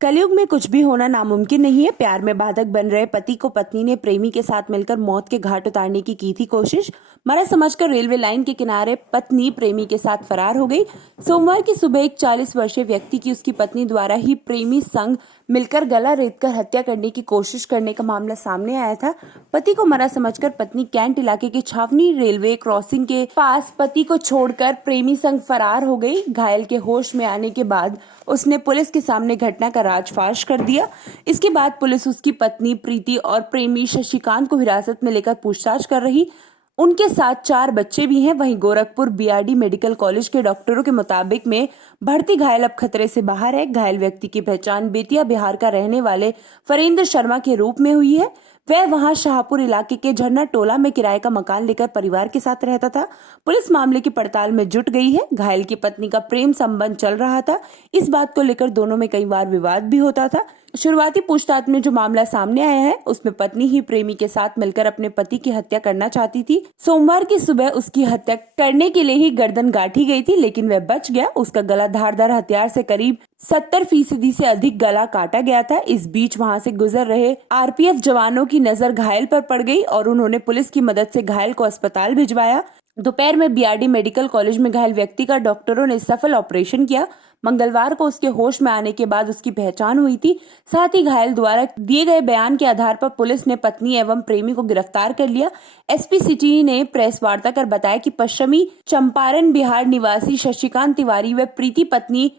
कलयुग में कुछ भी होना नामुमकिन नहीं है। प्यार में बाधक बन रहे पति को पत्नी ने प्रेमी के साथ मिलकर मौत के घाट उतारने की थी कोशिश। मरा समझकर रेलवे लाइन के किनारे पत्नी प्रेमी के साथ फरार हो गई। सोमवार की सुबह एक 40 वर्षीय व्यक्ति की उसकी पत्नी द्वारा ही प्रेमी संग मिलकर गला रेतकर हत्या करने की कोशिश करने का मामला सामने आया था। पति को मरा समझकर पत्नी कैंट इलाके के छावनी रेलवे क्रॉसिंग के पास पति को छोड़कर प्रेमी संग फरार हो गई। घायल के होश में आने के बाद उसने पुलिस के सामने घटना का राजफाश कर दिया। इसके बाद पुलिस उसकी पत्नी प्रीति और प्रेमी शशिकांत को हिरासत में लेकर पूछताछ कर रही। उनके साथ 4 बच्चे भी हैं। वहीं गोरखपुर बीआरडी मेडिकल कॉलेज के डॉक्टरों के मुताबिक में भर्ती घायल अब खतरे से बाहर है। घायल व्यक्ति की पहचान बेतिया बिहार का रहने वाले फरेंद्र शर्मा के रूप में हुई है। वह वहां शाहपुर इलाके के झरना टोला में किराए का मकान लेकर परिवार के साथ रहता था। पुलिस मामले की पड़ताल में जुट गई है। घायल की पत्नी का प्रेम संबंध चल रहा था। इस बात को लेकर दोनों में कई बार विवाद भी होता था। शुरुआती पूछताछ में जो मामला सामने आया है उसमें पत्नी ही प्रेमी के साथ मिलकर अपने पति की हत्या करना चाहती थी। सोमवार की सुबह उसकी हत्या करने के लिए ही गर्दन गांठी गई थी, लेकिन वह बच गया। उसका गला धारदार हथियार से करीब 70% से अधिक गला काटा गया था। इस बीच वहां से गुजर रहे आरपीएफ जवानों की नजर घायल पर पड़ गई और उन्होंने पुलिस की मदद से घायल को अस्पताल भिजवाया। दोपहर में बीआरडी मेडिकल कॉलेज में घायल व्यक्ति का डॉक्टरों ने सफल ऑपरेशन किया। मंगलवार को उसके होश में आने के बाद उसकी पहचान हुई थी। साथ ही घायल द्वारा दिए गए बयान के आधार पर पुलिस ने पत्नी एवं प्रेमी को गिरफ्तार कर लिया। एसपी सिटी ने प्रेस वार्ता कर बताया कि पश्चिमी चंपारण बिहार निवासी शशिकांत तिवारी व प्रीति पत्नी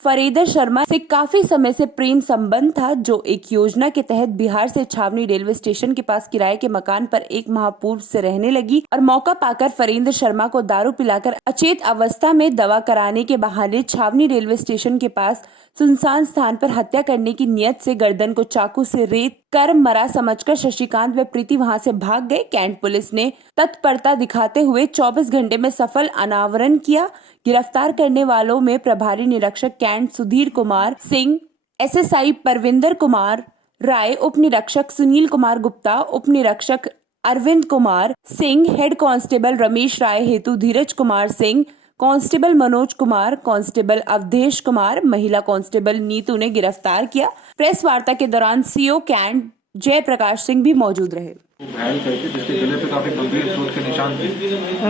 फरेंद्र शर्मा से काफी समय से प्रेम संबंध था, जो एक योजना के तहत बिहार से छावनी रेलवे स्टेशन के पास किराए के मकान पर एक माह पूर्व से रहने लगी और मौका पाकर फरेंद्र शर्मा को दारू पिलाकर अचेत अवस्था में दवा कराने के बहाने छावनी रेलवे स्टेशन के पास सुनसान स्थान पर हत्या करने की नियत से गर्दन को चाकू से रेत कर मरा समझकर शशिकांत व प्रीति वहां से भाग गए। कैंट पुलिस ने तत्परता दिखाते हुए 24 घंटे में सफल अनावरण किया। गिरफ्तार करने वालों में प्रभारी निरीक्षक कैंट सुधीर कुमार सिंह, एसएसआई परविंदर कुमार राय, उप निरीक्षक सुनील कुमार गुप्ता, उप निरीक्षक अरविंद कुमार सिंह, हेड कांस्टेबल रमेश राय हेतु धीरज कुमार सिंह, कांस्टेबल मनोज कुमार, कांस्टेबल अवधेश कुमार, महिला कांस्टेबल नीतू ने गिरफ्तार किया। प्रेस वार्ता के दौरान सीओ कैंट जय प्रकाश सिंह भी मौजूद रहे। घायल करके जिसके गले पे काफी गंभीर चोट के निशान थे,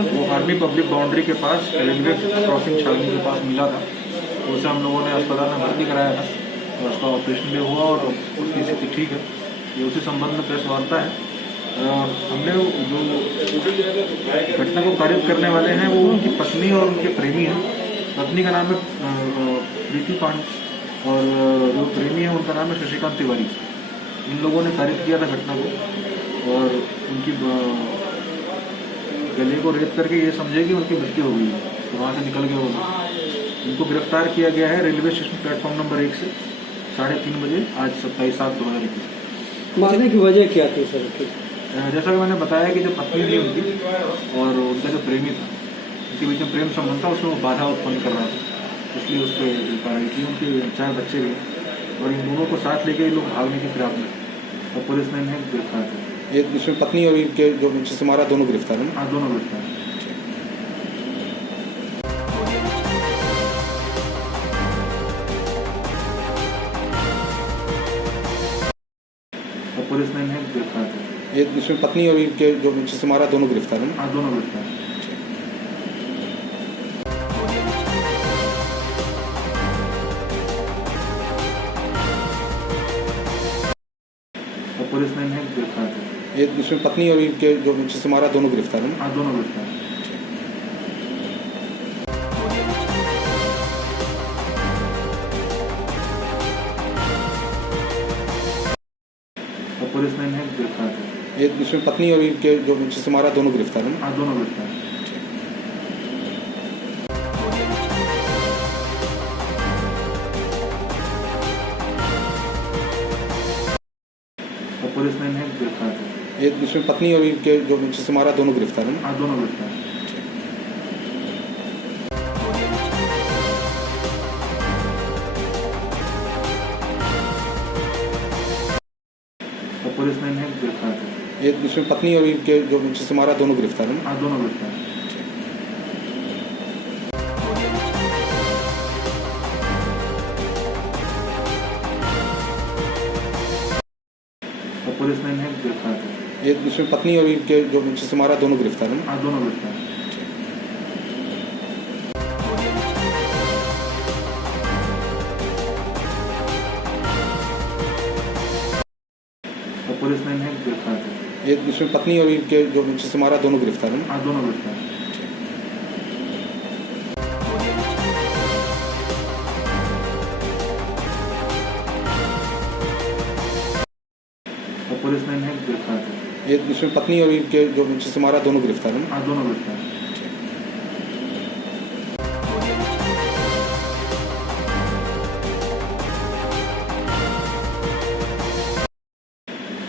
वो आर्मी पब्लिक बाउंड्री के पास रेलवे क्रॉसिंग छावनी के पास मिला था। उसे हम लोगों ने अस्पताल में भर्ती कराया था और उसका ऑपरेशन भी हुआ और उसकी स्थिति ठीक है। ये उसी संबंध में प्रेस वार्ता है। हमने जो घटना को कारित करने वाले हैं वो उनकी पत्नी और उनके प्रेमी हैं। पत्नी का नाम है प्रीति पांड और जो प्रेमी है उनका नाम है शशिकांत तिवारी। इन लोगों ने कारित किया था घटना को और उनकी गले को रेत करके ये समझे कि उनकी मृत्यु हो गई है, तो वहाँ से निकल गए वो लोग। इनको गिरफ्तार किया गया है रेलवे स्टेशन प्लेटफॉर्म नंबर 1 से 3:30 बजे आज 27/7/2021। मारने की वजह क्या थी सर? जैसा कि मैंने बताया कि जो पत्नी थी उनकी और उनका जो प्रेमी था, उनके बीच में प्रेम संबंध था, उसमें वो बाधा उत्पन्न कर रहा था, इसलिए उस पर कार्रवाई की। उनके 4 बच्चे भी और इन दोनों को साथ लेके लोग भागने की फिराक में और पुलिस ने इन्हें गिरफ्तार किया। ये इसमें पत्नी और इनके जो जिससे मारा दोनों गिरफ्तार हैं? हाँ, दोनों गिरफ्तार हैं। पुलिस ने इन्हें गिरफ्तार किया। ये इसमें पत्नी और इनके जो जिससे मारा दोनों गिरफ्तार हैं? हाँ, दोनों गिरफ्तार हैं। पुलिस ने इन्हें गिरफ्तार किया। ये इसमें पत्नी और इनके जो जिससे मारा दोनों गिरफ्तार हैं? हाँ, दोनों गिरफ्तार हैं। पुलिस ने इन्हें गिरफ्तार किया। ये इसमें पत्नी और इनके जो जिससे मारा दोनों गिरफ्तार हैं? हाँ, दोनों गिरफ्तार हैं। पुलिस ने इन्हें गिरफ्तार किया। ये इसमें पत्नी और इनके जो जिससे मारा दोनों गिरफ्तार हैं? हाँ, दोनों गिरफ्तार हैं। पुलिस ने इन्हें गिरफ्तार किया। ये इसमें पत्नी और इनके जो जिससे मारा दोनों गिरफ्तार हैं? हाँ, दोनों गिरफ्तार हैं। और पुलिस ने इन्हें गिरफ्तार किया। ये इसमें पत्नी और इनके जो जिससे मारा दोनों गिरफ्तार हैं। हाँ, दोनों गिरफ्तार। और पुलिस ने इन्हें गिरफ्तार किया। ये इसमें पत्नी और इनके जो जिससे मारा दोनों गिरफ्तार हैं। हाँ, दोनों गिरफ्तार। और पुलिस ने इन्हें गिरफ्तार किया। ये इसमें पत्नी और इनके जो जिससे मारा दोनों गिरफ्तार हैं। हाँ, दोनों गिरफ्तार।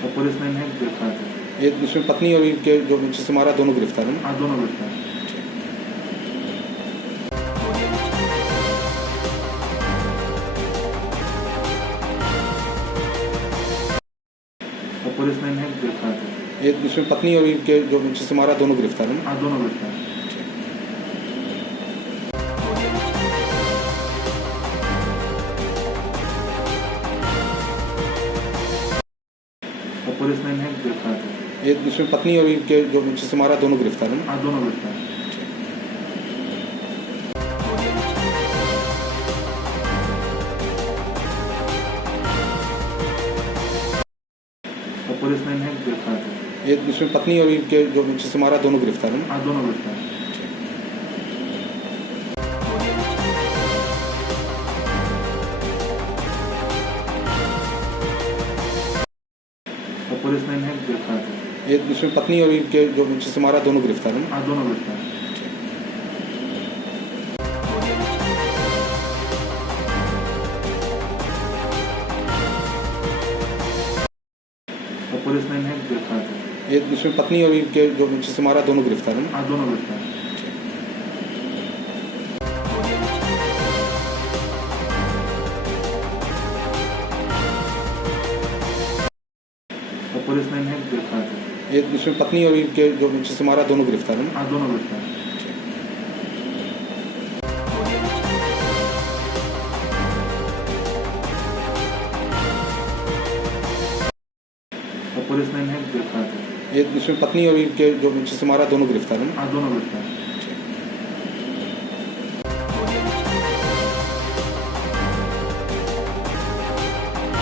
और पुलिस ने इन्हें गिरफ्तार किया। ये इसमें पत्नी और इनके जो जिससे मारा दोनों गिरफ्तार हैं। हाँ, दोनों गिरफ्तार। और पुलिस ने इन्हें गिरफ्तार किया। ये इसमें पत्नी और इनके जो जिससे मारा दोनों गिरफ्तार हैं। हाँ, दोनों गिरफ्तार। और पुलिस ने इन्हें गिरफ्तार किया। ये इसमें पत्नी और इनके जो जिससे मारा दोनों गिरफ्तार हैं। हाँ, दोनों गिरफ्तार। और पुलिस ने इन्हें गिरफ्तार किया। ये इसमें पत्नी और इनके जो जिससे मारा दोनों गिरफ्तार हैं। हाँ, दोनों गिरफ्तार। और पुलिस ने इन्हें गिरफ्तार किया। ये इसमें पत्नी और इनके जो जिससे मारा दोनों गिरफ्तार हैं। हाँ, दोनों गिरफ्तार। और पुलिस ने इन्हें गिरफ्तार किया। ये इसमें पत्नी और इनके जो जिससे मारा दोनों गिरफ्तार हैं। हाँ, दोनों गिरफ्तार। और पुलिस ने इन्हें गिरफ्तार किया। ये इसमें पत्नी और इनके जो जिससे मारा दोनों गिरफ्तार हैं। हाँ, दोनों गिरफ्तार। और पुलिस ने इन्हें गिरफ्तार किया। ये इसमें पत्नी और इनके जो जिससे मारा दोनों गिरफ्तार हैं। हाँ, दोनों गिरफ्तार।